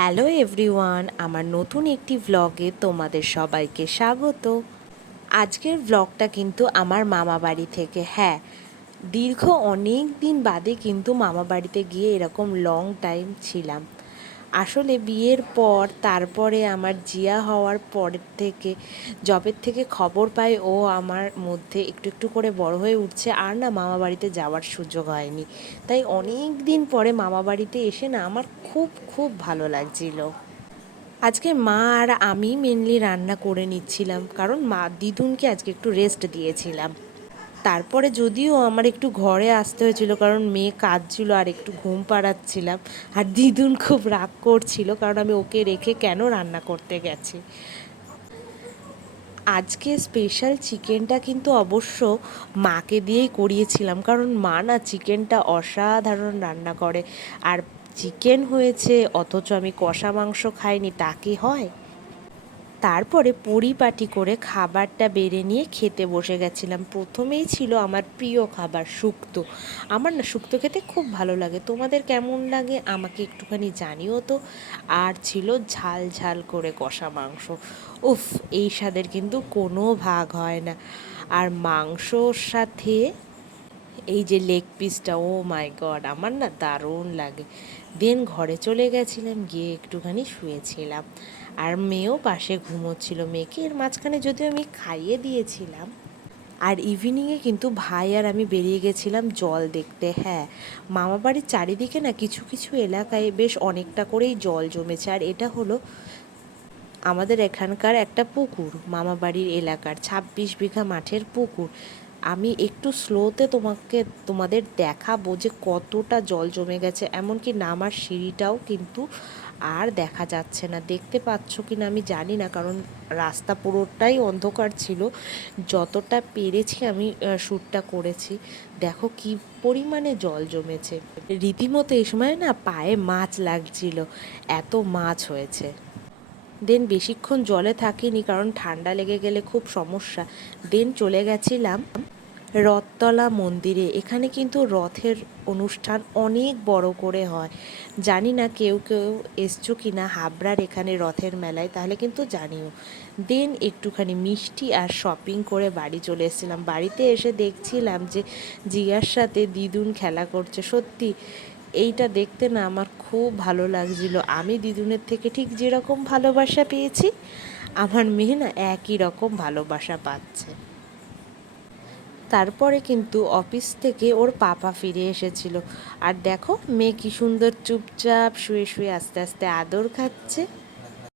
Hello everyone, আমার নতুন একটি ভ্লগে তোমাদের সবাইকে স্বাগত। আজকের ভ্লগটা কিন্তু আমার মামা বাড়ি থেকে হ্যাঁ দীর্ঘ অনেক দিন বাদে কিন্তু মামা বাড়িতে গিয়ে এরকম লং টাইম ছিলাম। আসলে বিয়ের পর, তারপরে আমার জিয়া হওয়ার পরের থেকে, জবের থেকে খবর পাই, ও আমার মধ্যে একটু একটু করে বড় হয়ে উঠছে। আর না, মামা বাড়িতে যাওয়ার সুযোগ হয়নি। তাই অনেক দিন পরে মামা বাড়িতে এসে না, আমার খুব খুব ভালো লাগছিল। আজকে মা আর আমি মেনলি রান্না করে নিচ্ছিলাম। কারণ মা দিদুনকে আজকে একটু রেস্ট দিয়েছিলাম। তারপরে যদিও আমার একটু ঘরে আসতে হয়েছিল, কারণ মেয়ে কাঁদছিল আর একটু ঘুম পাড়াচ্ছিলাম। আর দিদুন খুব রাগ করছিল, কারণ আমি ওকে রেখে কেন রান্না করতে গেছি। আজকে স্পেশাল চিকেনটা কিন্তু অবশ্য মাকে দিয়েই করিয়েছিলাম, কারণ মা না চিকেনটা অসাধারণ রান্না করে। আর চিকেন হয়েছে, অথচ আমি কষা মাংস খাইনি, তা কি হয়? তারপরে পরিপাটি করে খাবারটা বেড়ে নিয়ে খেতে বসে গেছিলাম। প্রথমেই ছিল আমার প্রিয় খাবার শুক্তো। আমার না শুক্তো খেতে খুব ভালো লাগে। তোমাদের কেমন লাগে আমাকে একটুখানি জানিও তো। আর ছিল ঝাল ঝাল করে কষা মাংস। উফ, এই স্বাদের কিন্তু কোনো ভাগ হয় না। আর মাংসর সাথে এই যে লেগ পিসটা ও মাই গড আমার না দারুণ লাগে। দেন ঘরে চলে গেছিলাম, গিয়ে একটুখানি শুয়েছিলাম। আর মেয়েও পাশে ঘুমোচ্ছিল মেয়েকে। এর মাঝখানে যদিও আমি খাইয়ে দিয়েছিলাম, আর ইভিনিংয়ে কিন্তু ভাই আর আমি বেরিয়ে গেছিলাম জল দেখতে হ্যাঁ। মামা বাড়ির চারিদিকে না কিছু কিছু এলাকায় বেশ অনেকটা করেই জল জমেছে। আর এটা হলো আমাদের এখানকার একটা পুকুর, মামা বাড়ির এলাকার ছাব্বিশ বিঘা মাঠের পুকুর। আমি একটু স্লোতে তোমাকে, তোমাদের দেখাবো যে কতটা জল জমে গেছে। এমনকি নামার সিঁড়িটাও কিন্তু আর দেখা যাচ্ছে না। দেখতে পাচ্ছ কি না আমি জানি না, কারণ রাস্তা পুরোটাই অন্ধকার ছিল। যতটা পেরেছি আমি শ্যুটটা করেছি। দেখো কি পরিমাণে জল জমেছে। রীতিমতো এই সময় না পায়ে মাছ লাগছিল। এত মাছ হয়েছে। দেন বেশিক্ষণ জলে থাকিনি, কারণ ঠান্ডা লেগে গেলে খুব সমস্যা। দেন চলে গেছিলাম রথতলা মন্দিরে। এখানে কিন্তু রথের অনুষ্ঠান অনেক বড় করে হয়। জানি না কেউ কেউ এসছো কি না হাবড়ার এখানে রথের মেলায়, তাহলে কিন্তু জানিও। দেন একটুখানি মিষ্টি আর শপিং করে বাড়ি চলে এসেছিলাম। বাড়িতে এসে দেখছিলাম যে জিয়ার সাথে দিদুন খেলা করছে। সত্যি, এইটা দেখতে না আমার খুব ভালো লাগছিল। আমি দিদুনের থেকে ঠিক যেরকম ভালোবাসা পেয়েছি, আমার মেয়ে না একই রকম ভালোবাসা পাচ্ছে। তারপরে কিন্তু অফিস থেকে ওর পাপা ফিরে এসেছিল। আর দেখো, মেয়ে কি সুন্দর চুপচাপ শুয়ে শুয়ে আস্তে আস্তে আদর খাচ্ছে।